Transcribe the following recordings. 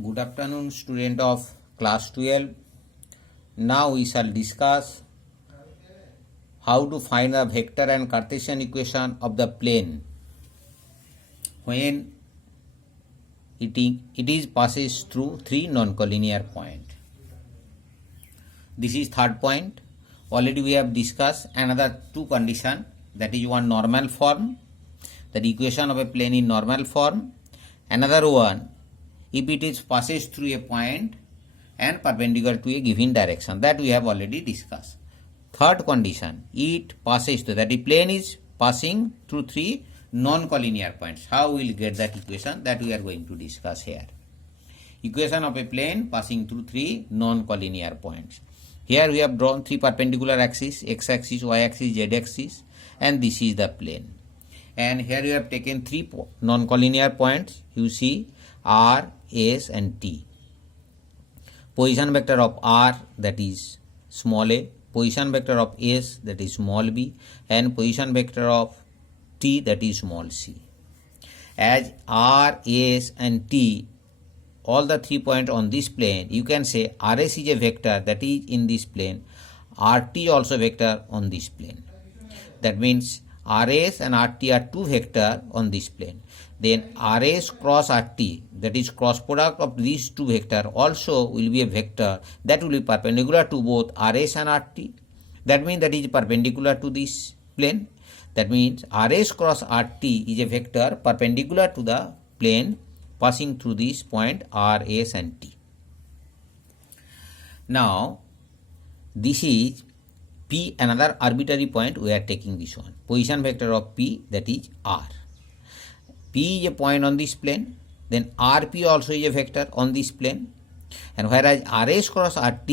Good afternoon, student of class 12. Now we shall discuss how to find the vector and Cartesian equation of the plane when it is passes through three non-collinear points. This is third point. Already we have discussed another two conditions, that is one normal form, that equation of a plane in normal form. Another one, if it is passes through a point and perpendicular to a given direction, that we have already discussed. Third condition, it passes through, that the plane is passing through three non-collinear points. How we will get that equation, that we are going to discuss here. Equation of a plane passing through three non-collinear points. Here we have drawn three perpendicular axes, x-axis, y-axis, z-axis, and this is the plane. And here you have taken three non-collinear points, you see R, S and T. Position vector of R, that is small a, position vector of S, that is small b, and position vector of T, that is small c. As R, S and T, all the 3 points on this plane, you can say RS is a vector that is in this plane, RT also a vector on this plane. That means RS and RT are two vectors on this plane. Then RS cross RT, that is cross product of these two vectors, also will be a vector that will be perpendicular to both RS and RT. That means that is perpendicular to this plane. That means RS cross RT is a vector perpendicular to the plane passing through this point R, S and T. Now this is P, another arbitrary point, we are taking this one. Position vector of P, that is R. P is a point on this plane, then RP also is a vector on this plane, and whereas RS cross RT,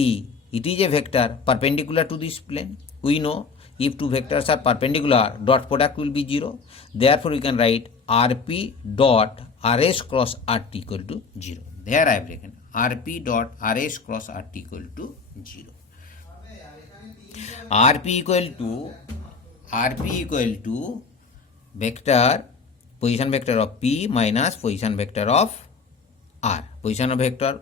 it is a vector perpendicular to this plane. We know if two vectors are perpendicular, dot product will be 0. Therefore we can write RP dot RS cross RT equal to 0. There I have written RP dot RS cross RT equal to 0. RP equal to vector, position vector of P minus position vector of R. Position of vector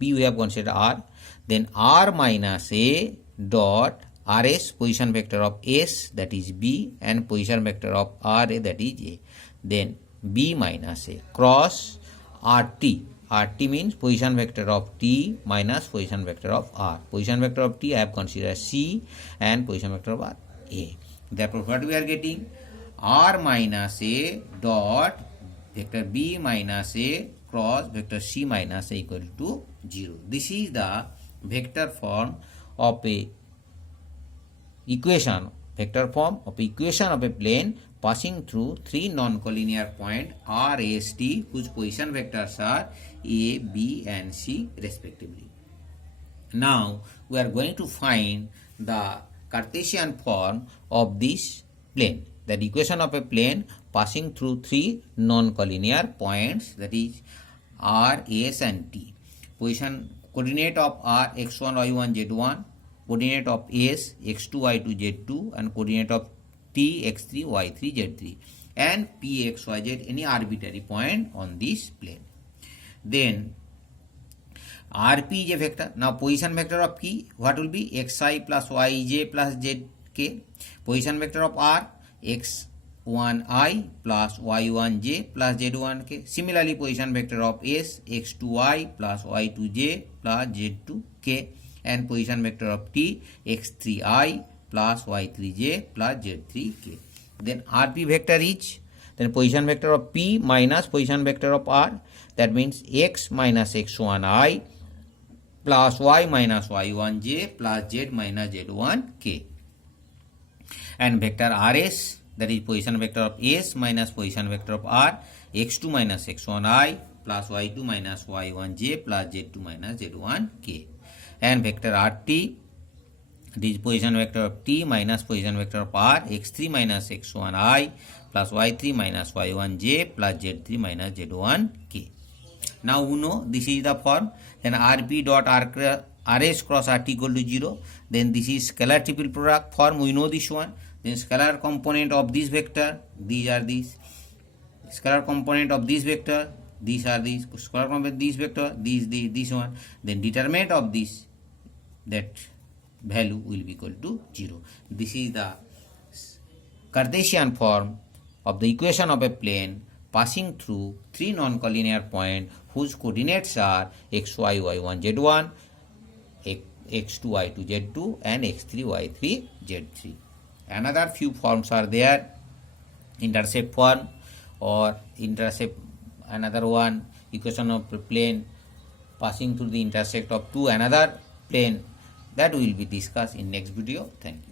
P we have considered R. Then R minus A dot RS, position vector of S, that is B, and position vector of RA, that is A. Then B minus A cross RT. RT means position vector of T minus position vector of R. Position vector of T I have considered C and position vector of R A. Therefore what we are getting? R minus A dot vector B minus A cross vector C minus A equal to 0. This is the vector form of a equation, vector form of equation of a plane passing through three non-collinear points R, S, T, whose position vectors are A, B and C respectively. Now we are going to find the Cartesian form of this plane, the equation of a plane passing through three non-collinear points, that is R, S and T. Position coordinate of R, x1, y1, z1, coordinate of S, x2, y2, z2, and coordinate of T, x3, y3, z3, and P, x, y, z, any arbitrary point on this plane. Then RP is a vector. Now position vector of P, what will be? xi plus yj plus zk. Position vector of R, x1i plus y1j plus z1k. Similarly, position vector of S, x2y plus y2j plus z2k. And position vector of T, x3i plus y3j plus z3k. Then RP vector is, then position vector of P minus position vector of R, that means x minus x1i plus y minus y1j plus z minus z1k. And vector RS, that is position vector of S minus position vector of R, x2 minus x1i plus y2 minus y1j plus z2 minus z1k. And vector RT, this position vector of T minus position vector of R, x3 minus x1i plus y3 minus y1j plus z3 minus z1k. Now we know this is the form. Then RP dot RS cross RT equal to 0. Then this is scalar triple product form, we know this one. Then scalar component of this vector, these are these. Scalar component of this vector, these are these correspond with these vector, this one, then determinant of this, that value will be equal to 0. This is the Cartesian form of the equation of a plane passing through three non-collinear points whose coordinates are xy, y1, z1, x2, y2, z2 and x3, y3, z3. Another few forms are there, intercept form or intercept, another one, equation of a plane passing through the intersect of two another plane, that will be discussed in next video. Thank you.